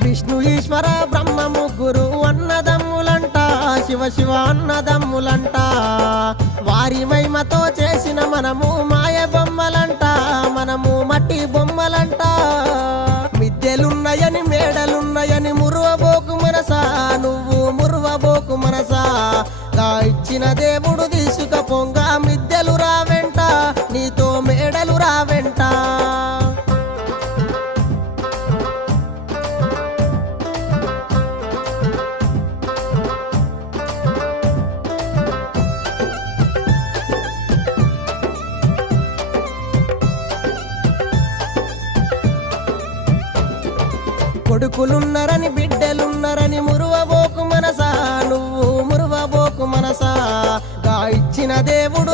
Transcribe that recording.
విష్ణు ఈశ్వర బ్రహ్మ ముగ్గురు అన్నదమ్ములంట, శివ శివ అన్నదమ్ములంట. వారి మహిమతో చేసిన మనము మాయ బొమ్మలంట, మనము మట్టి బొమ్మలంట. మిద్దెలున్నాయని మేడలున్నాయని మురువబోకు మనసా, నువ్వు మురువబోకు మనసా. గా ఇచ్చిన దేవుడు తీసుకపోంగ మిద్దెలు రావెంట, నీతో మేడలు రావెంట. కొడుకులున్నరని బిడ్డలున్నరని మురువబోకు మనసా, నువ్వు మురువబోకు మనసా. గా ఇచ్చిన దేవుడు